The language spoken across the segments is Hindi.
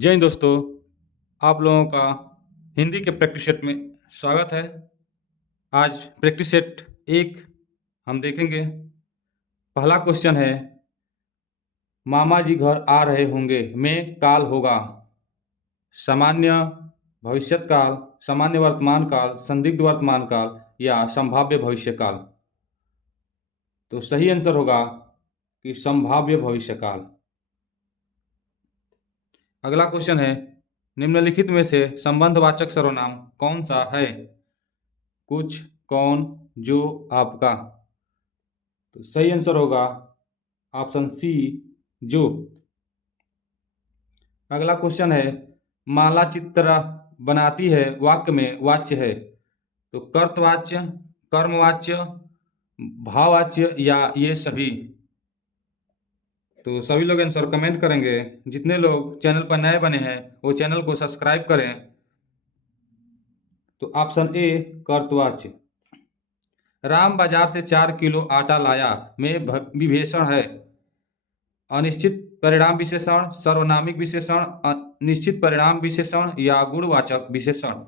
जय हिंद दोस्तों, आप लोगों का हिंदी के प्रैक्टिस सेट में स्वागत है। आज प्रैक्टिस सेट 1 हम देखेंगे। पहला क्वेश्चन है, मामा जी घर आ रहे होंगे में काल होगा सामान्य भविष्यत काल, सामान्य वर्तमान काल, संदिग्ध वर्तमान काल या संभाव्य भविष्य काल। तो सही आंसर होगा कि संभाव्य भविष्य काल। अगला क्वेश्चन है, निम्नलिखित में से संबंधवाचक सर्वनाम कौन सा है? कुछ, कौन, जो, आपका। तो सही आंसर होगा ऑप्शन सी, जो। अगला क्वेश्चन है, माला चित्र बनाती है वाक्य में वाच्य है। तो कर्तवाच्य, कर्मवाच्य, भाववाच्य या ये सभी। तो सभी लोग आंसर कमेंट करेंगे। जितने लोग चैनल पर नए बने हैं वो चैनल को सब्सक्राइब करें। तो ऑप्शन ए कर्तवाच्य। राम बाजार से 4 किलो आटा लाया में विभेषण है। अनिश्चित परिणाम विशेषण, सर्वनामिक विशेषण, निश्चित परिणाम विशेषण या गुणवाचक विशेषण।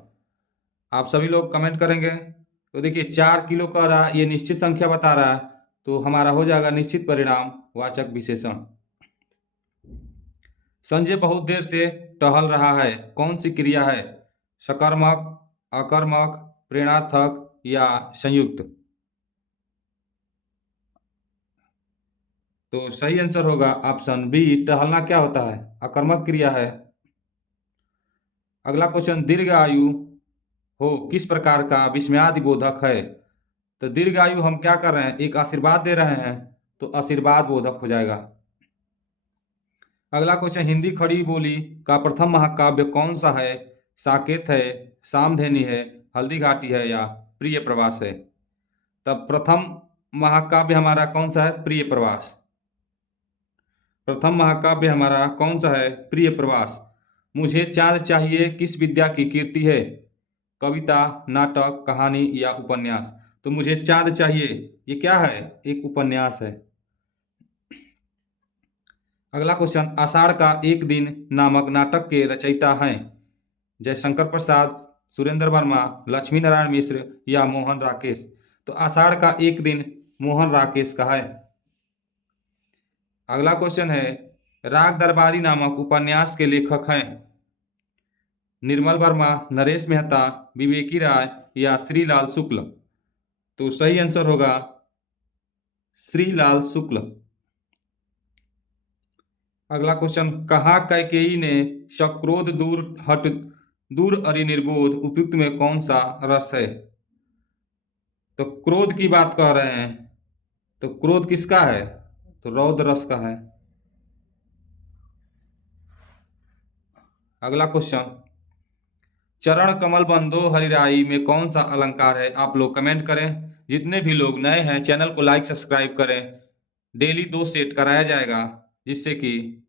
आप सभी लोग कमेंट करेंगे। तो देखिए 4 किलो कह रहा है, ये निश्चित संख्या बता रहा है, तो हमारा हो जाएगा निश्चित परिणाम वाचक विशेषण। संजय बहुत देर से टहल रहा है, कौन सी क्रिया है? सकर्मक, अकर्मक, प्रेरणार्थक या संयुक्त। तो सही आंसर होगा ऑप्शन बी, टहलना क्या होता है? अकर्मक क्रिया है। अगला क्वेश्चन, दीर्घ आयु हो किस प्रकार का विस्मयादि बोधक है? तो दीर्घ आयु हम क्या कर रहे हैं? एक आशीर्वाद दे रहे हैं, तो आशीर्वाद बोधक हो जाएगा। अगला क्वेश्चन, हिंदी खड़ी बोली का प्रथम महाकाव्य कौन सा है? साकेत है, सामधेनी है, हल्दी घाटी है या प्रिय प्रवास है। तब प्रथम महाकाव्य हमारा कौन सा है? प्रिय प्रवास। प्रथम महाकाव्य हमारा कौन सा है? प्रिय प्रवास। मुझे चांद चाहिए किस विद्या की कीर्ति है? कविता, नाटक, कहानी या उपन्यास। तो मुझे चांद चाहिए, ये क्या है? एक उपन्यास है। अगला क्वेश्चन, आषाढ़ का एक दिन नामक नाटक के रचयिता हैं? जयशंकर प्रसाद, सुरेंद्र वर्मा, लक्ष्मी नारायण मिश्र या मोहन राकेश। तो आषाढ़ का एक दिन मोहन राकेश का है। अगला क्वेश्चन है, राग दरबारी नामक उपन्यास के लेखक हैं? निर्मल वर्मा, नरेश मेहता, विवेकी राय या श्रीलाल शुक्ल। तो सही आंसर होगा श्रीलाल शुक्ल। अगला क्वेश्चन, कहा कैकेयी ने सक्रोध दूर हट दूर अरि निर्बोध उपयुक्त में कौन सा रस है? तो क्रोध की बात कह रहे हैं, तो क्रोध किसका है? तो रौद्र रस का है। अगला क्वेश्चन, चरण कमल बंदो हरिराई में कौन सा अलंकार है? आप लोग कमेंट करें। जितने भी लोग नए हैं चैनल को लाइक सब्सक्राइब करें। डेली 2 सेट कराया जाएगा, जिससे कि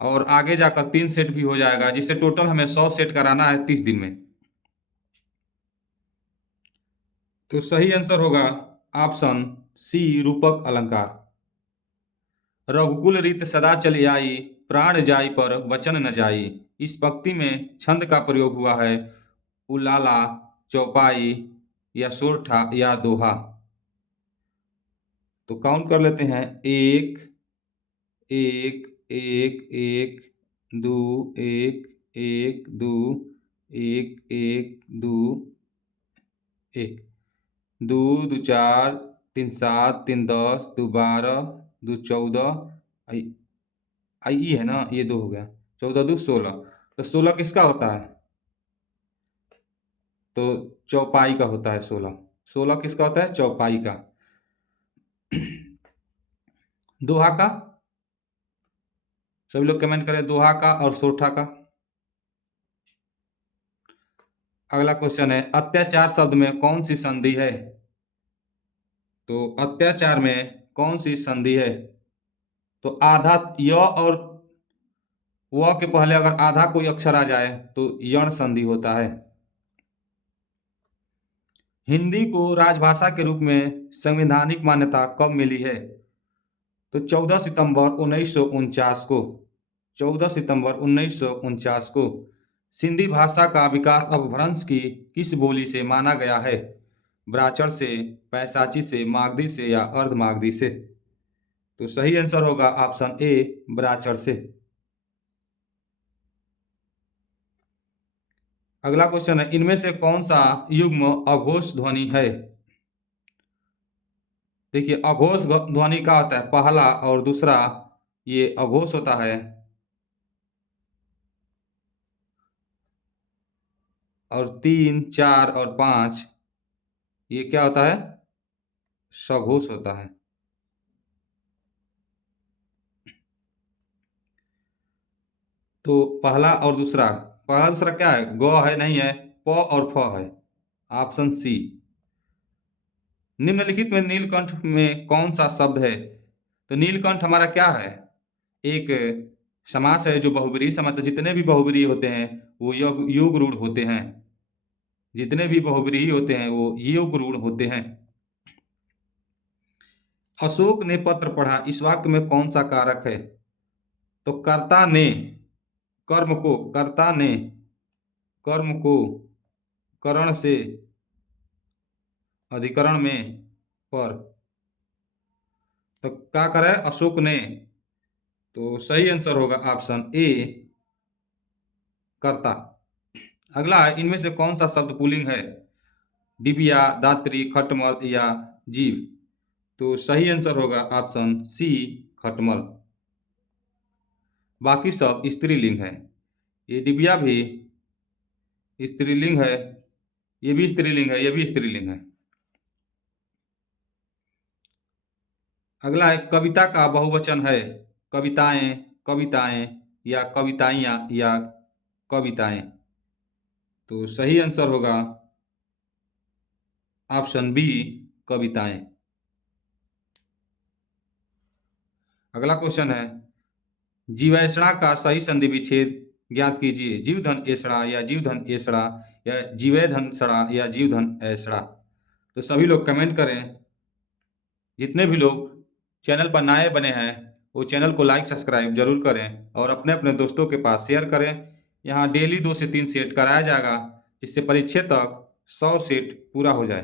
और आगे जाकर 3 सेट भी हो जाएगा, जिससे टोटल हमें 100 सेट कराना है 30 दिन में। तो सही आंसर होगा ऑप्शन सी, रूपक अलंकार। रघुकुल रीत सदा चली आई, प्राण जाई पर वचन न जाई। इस पंक्ति में छंद का प्रयोग हुआ है। उलाला, चौपाई या सोरठा या दोहा। तो काउंट कर लेते हैं। एक एक एक एक, दो एक एक दो, एक एक दो, एक दो, दो चार, तीन सात, तीन 10, दो 12, दो 14, आई है ना, ये 2 हो गया। 14 दो 16। तो 16 किसका होता है? तो चौपाई का होता है 16। 16 किसका होता है? चौपाई का। दोहा का सभी लोग कमेंट करें, दोहा का और सोरठा का। अगला क्वेश्चन है, अत्याचार शब्द में कौन सी संधि है? तो अत्याचार में कौन सी संधि है? तो आधा य और व के पहले अगर आधा कोई अक्षर आ जाए तो यण संधि होता है। हिंदी को राजभाषा के रूप में संवैधानिक मान्यता कब मिली है? तो 14 सितंबर 1949 को। 14 सितंबर 1949 को। सिंधी भाषा का विकास अपभ्रंश की किस बोली से माना गया है? ब्राचर से, पैसाची से, मागधी से या अर्धमागधी से? तो सही आंसर होगा ऑप्शन ए, ब्राचर से। अगला क्वेश्चन है, इनमें से कौन सा युग्म अघोष ध्वनि है? देखिए, अघोष ध्वनि का होता है पहला और दूसरा, ये अघोष होता है, और 3, 4 और 5 ये क्या होता है? सघोष होता है। तो पहला और दूसरा, पहला दूसरा क्या है? ग है, नहीं है, प और फ है, ऑप्शन सी। निम्नलिखित में नीलकंठ में कौन सा शब्द है? तो नीलकंठ हमारा क्या है? एक समास है जो बहुब्रीहि समास, जितने भी बहुब्रीहि होते हैं वो योग रूढ़ होते हैं। जितने भी बहुब्रीहि होते हैं वो योग रूढ़ होते हैं। अशोक ने पत्र पढ़ा, इस वाक्य में कौन सा कारक है? तो कर्ता ने कर्म को, कर्ता ने कर्म को करण से अधिकरण में पर, तो क्या करे अशोक ने? तो सही आंसर होगा ऑप्शन ए, कर्ता। अगला है, इनमें से कौन सा शब्द पुल्लिंग है? डिबिया, दात्री, खटमल या जीव? तो सही आंसर होगा ऑप्शन सी, खटमल। बाकी सब स्त्रीलिंग है। ये डिबिया भी स्त्रीलिंग है, ये भी स्त्रीलिंग है, ये भी स्त्रीलिंग है। अगला है, कविता का बहुवचन है? कविताएं, कविताएं या कविताइयां या कविताएं? तो सही आंसर होगा ऑप्शन बी, कविताएं। अगला क्वेश्चन है, जीवैषणा का सही संधि विच्छेद ज्ञात कीजिए। जीवधन एषणा या जीवधन एषणा या जीवैधन सड़ा या जीवधन ऐषणा? तो सभी लोग कमेंट करें। जितने भी लोग चैनल पर नए बने हैं वो चैनल को लाइक सब्सक्राइब जरूर करें और अपने अपने दोस्तों के पास शेयर करें। यहाँ डेली 2 से 3 सेट कराया जाएगा, जिससे परीक्षा तक 100 सेट पूरा हो जाए।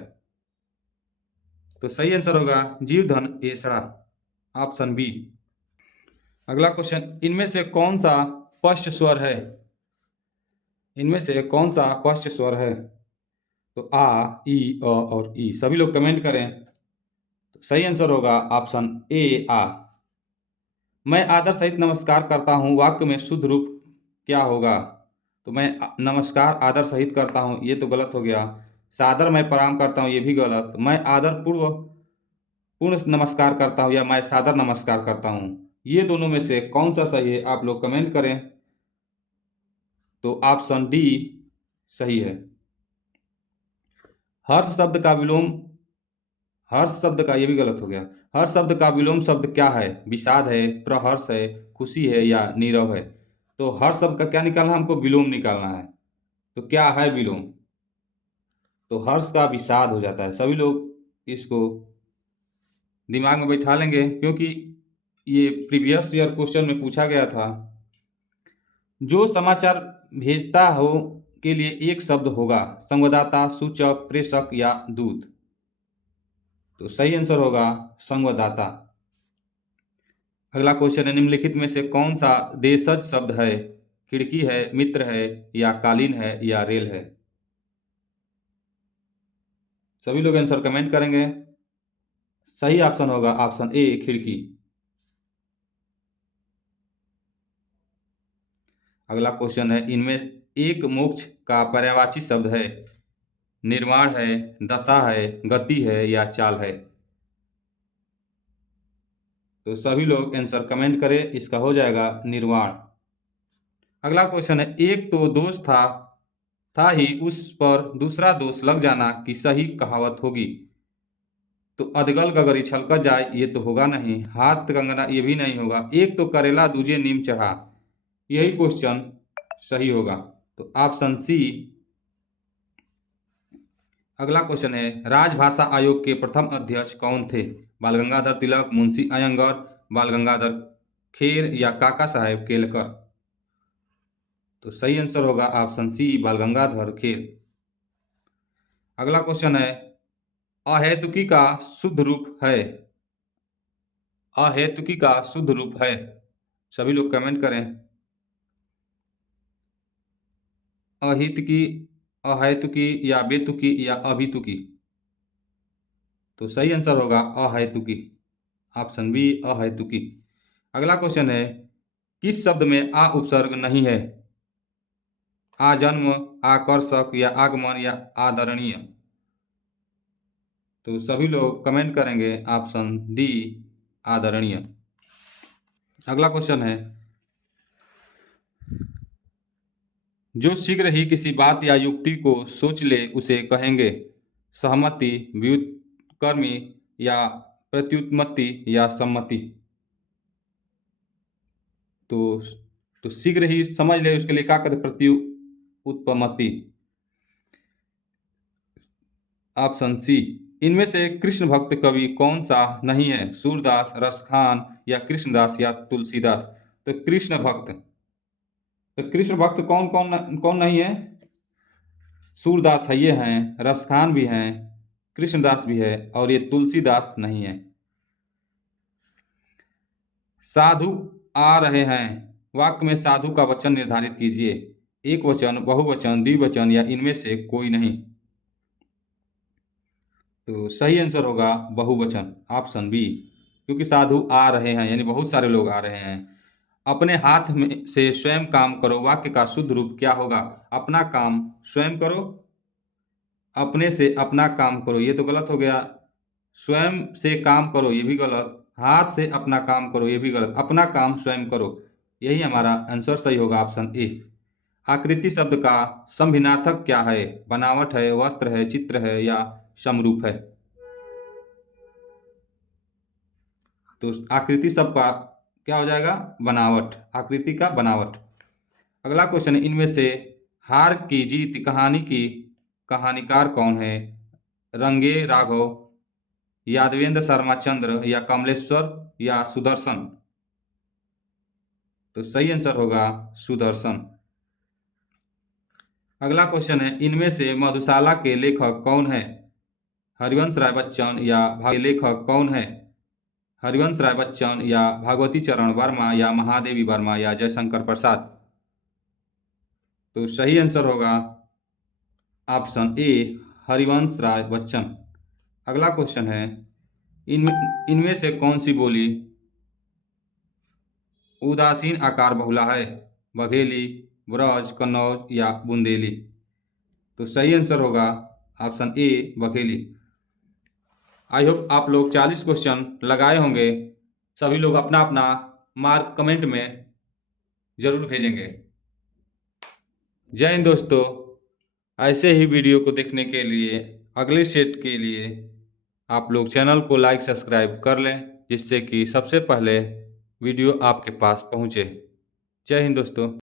तो सही आंसर होगा जीवधन एषणा, ऑप्शन बी। अगला क्वेश्चन, इनमें से कौन सा पश्च स्वर है? इनमें से कौन सा पश्च स्वर है? तो आ, ई, अ और ई। सभी लोग कमेंट करें। तो सही आंसर होगा ऑप्शन ए, आ। मैं आदर सहित नमस्कार करता हूँ, वाक्य में शुद्ध रूप क्या होगा? तो मैं नमस्कार आदर सहित करता हूँ, ये तो गलत हो गया। सादर मैं प्रणाम करता हूँ, ये भी गलत। मैं आदर पूर्ण नमस्कार करता हूँ या मैं सादर नमस्कार करता हूँ, ये दोनों में से कौन सा सही है? आप लोग कमेंट करें। तो ऑप्शन डी सही है। हर्ष शब्द का विलोम, हर्ष शब्द का, ये भी गलत हो गया। हर्ष शब्द का विलोम शब्द क्या है? विषाद है, प्रहर्ष है, खुशी है या नीरव है? तो हर्ष शब्द का क्या निकालना है? हमको विलोम निकालना है। तो क्या है विलोम? तो हर्ष का विषाद हो जाता है। सभी लोग इसको दिमाग में बैठा लेंगे, क्योंकि ये प्रीवियस ईयर क्वेश्चन में पूछा गया था। जो समाचार भेजता हो के लिए एक शब्द होगा, संवाददाता, सूचक, प्रेषक या दूत? तो सही आंसर होगा संवाददाता। अगला क्वेश्चन है, निम्नलिखित में से कौन सा देशज शब्द है? खिड़की है, मित्र है या कालीन है या रेल है? सभी लोग आंसर कमेंट करेंगे। सही ऑप्शन होगा ऑप्शन ए, खिड़की। अगला क्वेश्चन है, इनमें एक मोक्ष का पर्यायवाची शब्द है? निर्माण है, दशा है, गति है या चाल है? तो सभी लोग आंसर कमेंट करें। इसका हो जाएगा निर्वाण। अगला क्वेश्चन है, एक तो दोष था ही उस पर दूसरा दोष लग जाना की सही कहावत होगी? तो अधगल गगरी छलक जाए, ये तो होगा नहीं। हाथ कंगना, ये भी नहीं होगा। एक तो करेला दूजे नीम चढ़ा, यही क्वेश्चन सही होगा। तो ऑप्शन सी। अगला क्वेश्चन है, राजभाषा आयोग के प्रथम अध्यक्ष कौन थे? बाल गंगाधर तिलक, मुंशी अयंगर, बाल गंगाधर खेर या काका साहेब केलकर। तो सही आंसर होगा ऑप्शन सी, बाल गंगाधर खेर। अगला क्वेश्चन है, अहेतुकी का शुद्ध रूप है। अहेतुकी का शुद्ध रूप है। सभी लोग कमेंट करें। अहितुकी, अहेतुकी या बेतुकी या अभितुकी। तो सही आंसर होगा अहेतुकी, ऑप्शन बी अहेतुकी। अगला क्वेश्चन है, किस शब्द में आ उपसर्ग नहीं है। आजन्म, आकर्षक या आगमन या आदरणीय। तो सभी लोग कमेंट करेंगे ऑप्शन डी आदरणीय। अगला क्वेश्चन है, जो शीघ्र ही किसी बात या युक्ति को सोच ले उसे कहेंगे सहमति, व्युत्क्रमी या प्रत्युत्पत्ति या सम्मति। तो शीघ्र ही समझ ले उसके लिए क्या कहते, प्रत्युत्पत्ति, ऑप्शन सी। इनमें से कृष्ण भक्त कवि कौन सा नहीं है, सूरदास, रसखान या कृष्णदास या तुलसीदास। तो कृष्ण भक्त, तो कृष्ण भक्त कौन कौन कौन नहीं है, सूरदास है, ये हैं, रसखान भी हैं, कृष्णदास भी है और ये तुलसीदास नहीं है। साधु आ रहे हैं, वाक्य में साधु का वचन निर्धारित कीजिए। एक वचन, बहुवचन, द्विवचन या इनमें से कोई नहीं। तो सही आंसर होगा बहुवचन, ऑप्शन बी, क्योंकि साधु आ रहे हैं यानी बहुत सारे लोग आ रहे हैं। अपने हाथ में से स्वयं काम करो, वाक्य का शुद्ध रूप क्या होगा। अपना काम स्वयं करो, अपने से अपना काम करो, ये तो गलत हो गया। स्वयं से काम करो, ये भी गलत। हाथ से अपना काम करो, ये भी गलत। अपना काम स्वयं करो, यही हमारा आंसर सही होगा, ऑप्शन ए। आकृति शब्द का संभिनार्थक क्या है, बनावट है, वस्त्र है, चित्र है या समरूप है। तो आकृति शब्द का क्या हो जाएगा, बनावट, आकृति का बनावट। अगला क्वेश्चन है, इनमें से हार की जीत कहानी की कहानीकार कौन है, रंगे राघव, यादवेंद्र शर्मा चंद्र या कमलेश्वर या सुदर्शन। तो सही आंसर होगा सुदर्शन। अगला क्वेश्चन है, इनमें से मधुशाला के लेखक कौन है, हरिवंश राय बच्चन या लेखक कौन है, हरिवंश राय बच्चन या भागवती चरण वर्मा या महादेवी वर्मा या जयशंकर प्रसाद। तो सही आंसर होगा ऑप्शन ए हरिवंश राय बच्चन। अगला क्वेश्चन है, इनमें से कौन सी बोली उदासीन आकार बहुला है, बघेली, ब्रज, कन्नौज या बुंदेली। तो सही आंसर होगा option A Bagheli. I hope आप लोग 40 क्वेश्चन लगाए होंगे। सभी लोग अपना अपना मार्क कमेंट में जरूर भेजेंगे। जय हिंद दोस्तों, ऐसे ही वीडियो को देखने के लिए अगले सेट के लिए आप लोग चैनल को लाइक सब्सक्राइब कर लें, जिससे कि सबसे पहले वीडियो आपके पास पहुंचे। जय हिंद दोस्तों।